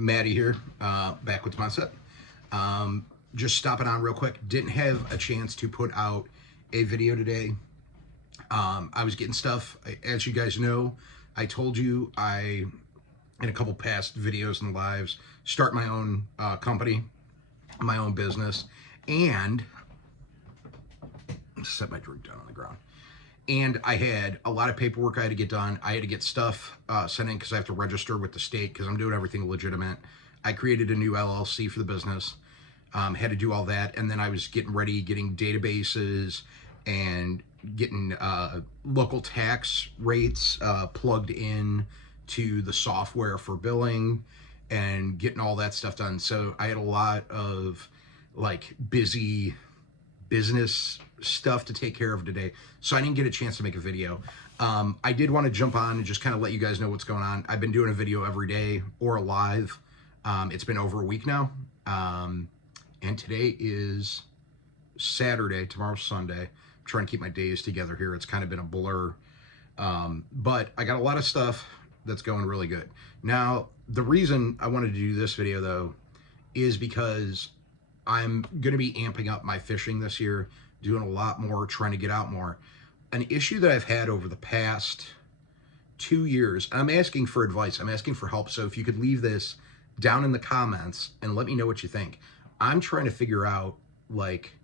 Maddie here, BackwoodsMindset. Just stopping on real quick. Didn't have a chance to put out a video today. I was getting stuff. As you guys know, I told you in a couple past videos and lives, start my own company, my own business, and set my drink down on the ground. And I had a lot of paperwork I had to get done. I had to get stuff sent in because I have to register with the state because I'm doing everything legitimate. I created a new LLC for the business, had to do all that. And then I was getting ready, getting databases and getting local tax rates plugged in to the software for billing and getting all that stuff done. So I had a lot of like busy business stuff to take care of today, so I didn't get a chance to make a video. I did want to jump on and just kind of let you guys know what's going on. I've been doing a video every day or live. It's been over a week now, and today is Saturday. Tomorrow's Sunday. I'm trying to keep my days together here. It's kind of been a blur, but I got a lot of stuff that's going really good. Now, the reason I wanted to do this video though is because I'm going to be amping up my fishing this year, doing a lot more, trying to get out more. An issue that I've had over the past 2 years, I'm asking for advice, I'm asking for help, so if you could leave this down in the comments and let me know what you think. I'm trying to figure out, like,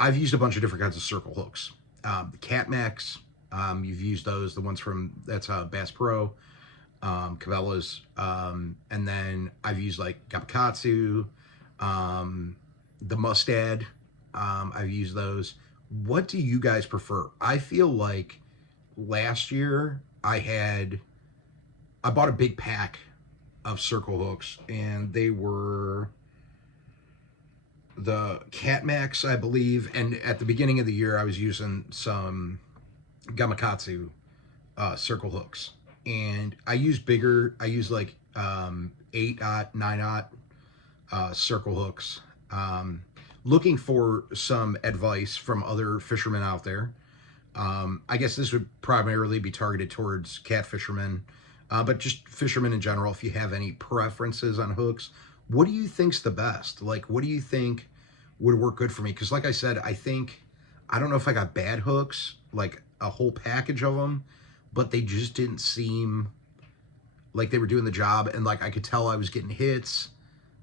I've used a bunch of different kinds of circle hooks. The Cat Max, you've used those, the ones from, that's Bass Pro, Cabela's, and then I've used like Gabakatsu, the Mustad, I've used those. What do you guys prefer? I feel like last year I bought a big pack of circle hooks, and they were the Cat Max, I believe, and at the beginning of the year I was using some Gamakatsu circle hooks, and I use like 8/0, 9/0 circle hooks. Looking for some advice from other fishermen out there. I guess this would primarily be targeted towards cat fishermen, but just fishermen in general. If you have any preferences on hooks, what do you think's the best? Like, what do you think would work good for me? Because like I said, I don't know if I got bad hooks, like a whole package of them, but they just didn't seem like they were doing the job. And like, I could tell I was getting hits,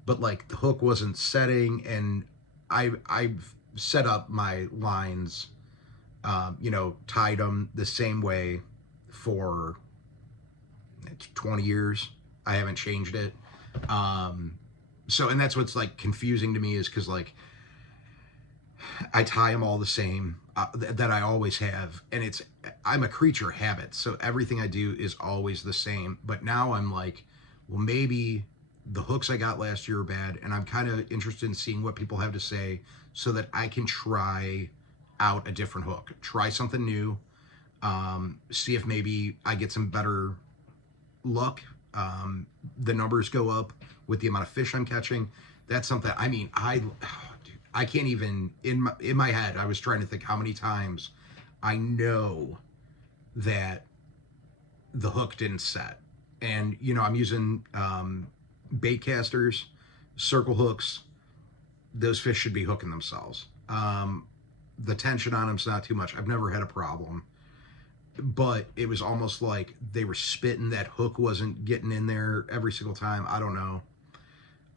but like the hook wasn't setting, and I've set up my lines, tied them the same way for 20 years. I haven't changed it. And that's what's like confusing to me, is because like I tie them all the same, that I always have, and I'm a creature of habit, so everything I do is always the same. But now I'm like, well, maybe the hooks I got last year are bad, and I'm kind of interested in seeing what people have to say so that I can try out a different hook, try something new, see if maybe I get some better luck. The numbers go up with the amount of fish I'm catching. That's something, I mean, I can't even, in my head, I was trying to think how many times I know that the hook didn't set. And, I'm using bait casters, circle hooks. Those fish should be hooking themselves. The tension on them's not too much. I've never had a problem, but it was almost like they were spitting. That hook wasn't getting in there every single time. I don't know.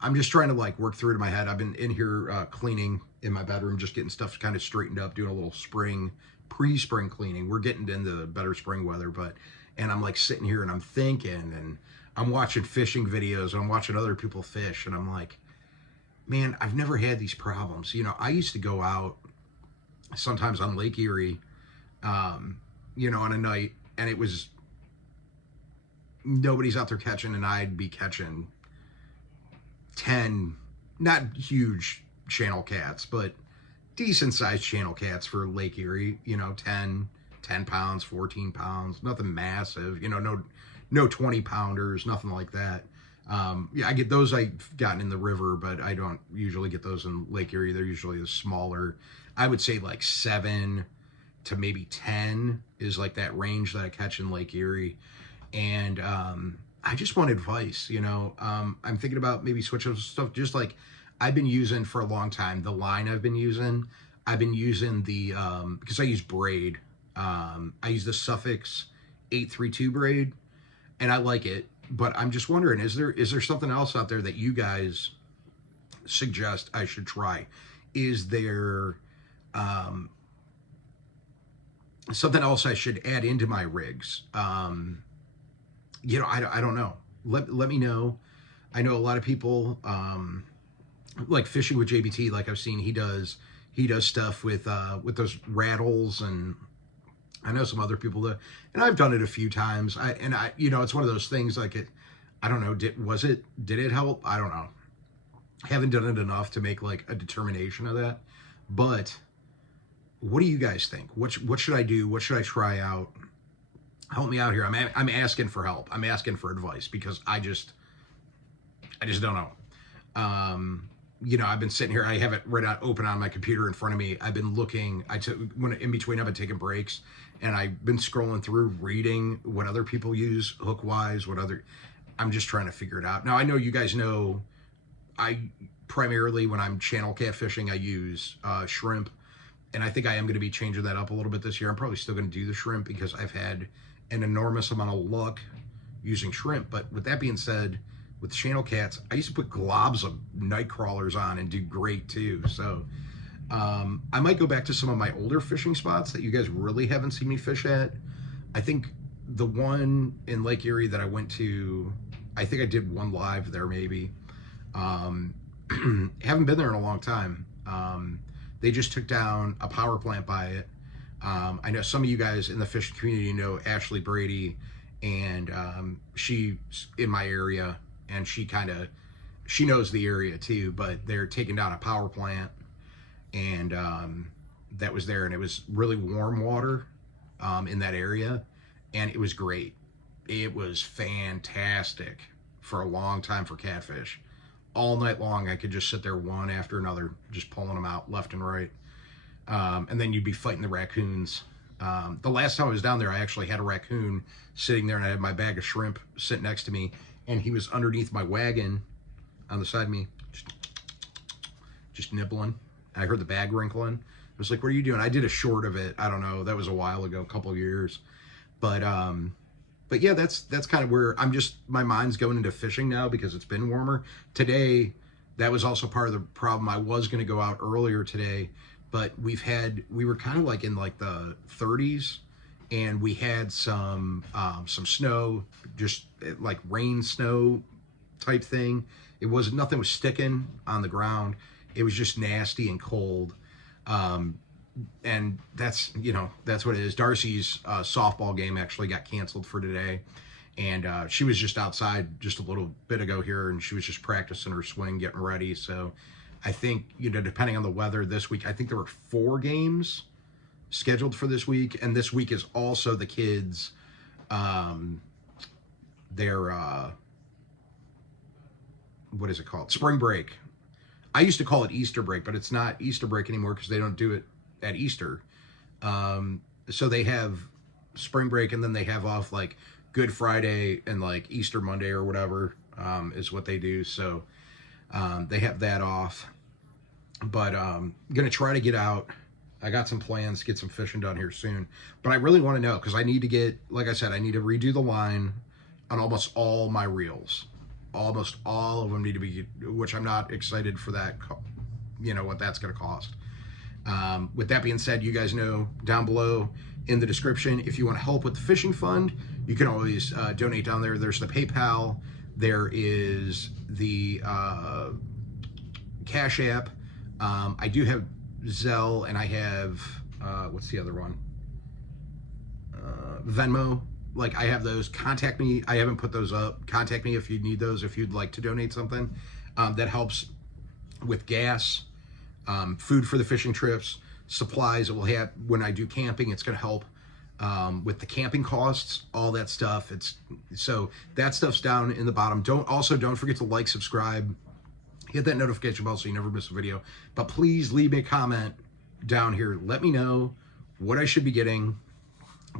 I'm just trying to like work through it in my head. I've been in here cleaning in my bedroom, just getting stuff kind of straightened up, doing a little pre-spring cleaning. We're getting into the better spring weather, and I'm like sitting here and I'm thinking, and I'm watching fishing videos, and I'm watching other people fish, and I'm like, man, I've never had these problems. I used to go out sometimes on Lake Erie, on a night, and it was nobody's out there catching, and I'd be catching 10, not huge channel cats, but decent sized channel cats for Lake Erie, 10 pounds, 14 pounds, nothing massive, no 20 pounders, nothing like that. I get those, I've gotten in the river, but I don't usually get those in Lake Erie. They're usually the smaller. I would say like 7 to maybe 10 is like that range that I catch in Lake Erie. And I just want advice, I'm thinking about maybe switching stuff, just like I've been using for a long time. The line I've been using because I use braid. I use the Suffix 832 braid, and I like it. But I'm just wondering, is there something else out there that you guys suggest I should try? Is there something else I should add into my rigs? I don't know. Let me know. I know a lot of people like fishing with JBT. Like I've seen he does stuff with those rattles, and I know some other people that, and I've done it a few times. It's one of those things like I don't know. Did it help? I don't know. I haven't done it enough to make like a determination of that. But what do you guys think? What should I do? What should I try out? Help me out here. I'm asking for help. I'm asking for advice because I just don't know. I've been sitting here. I have it right out open on my computer in front of me. I've been looking. When in between I've been taking breaks, and I've been scrolling through, reading what other people use hook wise. I'm just trying to figure it out. Now I know you guys know. I primarily, when I'm channel catfishing, I use shrimp, and I think I am going to be changing that up a little bit this year. I'm probably still going to do the shrimp because I've had an enormous amount of luck using shrimp. But with that being said, with channel cats, I used to put globs of night crawlers on and do great too. So I might go back to some of my older fishing spots that you guys really haven't seen me fish at. I think the one in Lake Erie that I went to, I think I did one live there maybe. Haven't been there in a long time. They just took down a power plant by it. I know some of you guys in the fishing community know Ashley Brady, and she's in my area, and she knows the area too. But they're taking down a power plant, and that was there, and it was really warm water in that area, and it was great. It was fantastic for a long time for catfish. All night long, I could just sit there one after another, just pulling them out left and right. And then you'd be fighting the raccoons. The last time I was down there, I actually had a raccoon sitting there, and I had my bag of shrimp sitting next to me, and he was underneath my wagon on the side of me, just nibbling. I heard the bag wrinkling. I was like, what are you doing? I did a short of it. I don't know. That was a while ago, a couple of years. But yeah, that's kind of where my mind's going into fishing now because it's been warmer. Today, that was also part of the problem. I was going to go out earlier today, but we were kind of like in like the 30s, and we had some snow, just like rain snow type thing. Nothing was sticking on the ground. It was just nasty and cold. And that's what it is. Darcy's softball game actually got canceled for today, and she was just outside just a little bit ago here, and she was just practicing her swing, getting ready. So I think, depending on the weather this week, I think there were 4 games scheduled for this week, and this week is also the kids their what is it called? Spring break. I used to call it Easter break, but it's not Easter break anymore because they don't do it at Easter. So they have spring break, and then they have off like Good Friday and like Easter Monday or whatever is what they do. So they have that off. But I'm gonna try to get out. I got some plans to get some fishing done here soon. But I really want to know, because I need to get, like I said, I need to redo the line on almost all my reels. Almost all of them need to be, which I'm not excited for that, what that's going to cost. With that being said, you guys know down below in the description, if you want to help with the fishing fund, you can always donate down there. There's the PayPal. There is the Cash App. I do have Zelle, and I have, what's the other one? Venmo. Like, I have those. Contact me. I haven't put those up. Contact me if you need those, if you'd like to donate something. That helps with gas, food for the fishing trips, supplies that we'll have when I do camping. It's going to help with the camping costs, all that stuff. So that stuff's down in the bottom. Don't forget to like, subscribe, hit that notification bell so you never miss a video. But please leave me a comment down here. Let me know what I should be getting,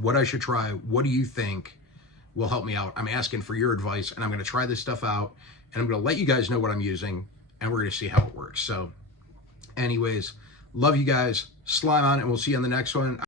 what I should try. What do you think? will help me out. I'm asking for your advice, and I'm going to try this stuff out, and I'm going to let you guys know what I'm using, and we're going to see how it works. So anyways, love you guys. Slime on, and we'll see you on the next one.